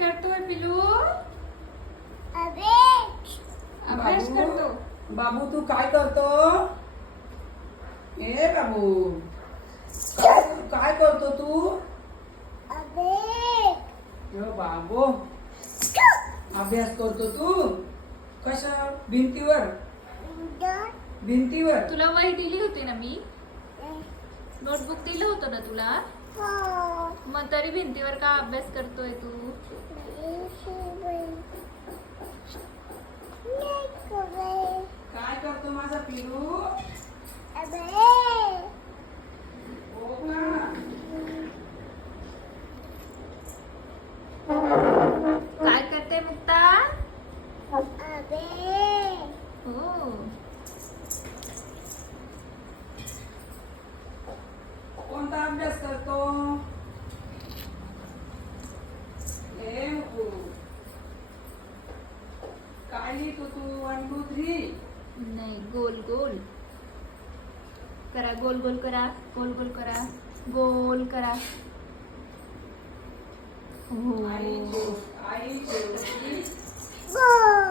करतोय पिलू? अभ्यास बाबू करतो. बाबू तू काय करतो? ए बाबू काय करतो तू? ए बाबू अभ्यास करतो तू? कशा भिंतीवर? भिंतीवर तुला वही दिली होती ना मी? नोटबुक दिलं होतं ना तुला? मग तरी भिंतीवर का अभ्यास करतोय तू? काय करतो माझा पिलू? हो का? काय करते मुक्ता? हो. कोणता अभ्यास करतो? ए हो. काय लिहितो तू? 1 2 3 नाही, गोल गोल करा. गोल गोल करा. गोल गोल करा. गोल करा. हो. आई जेवती. Go!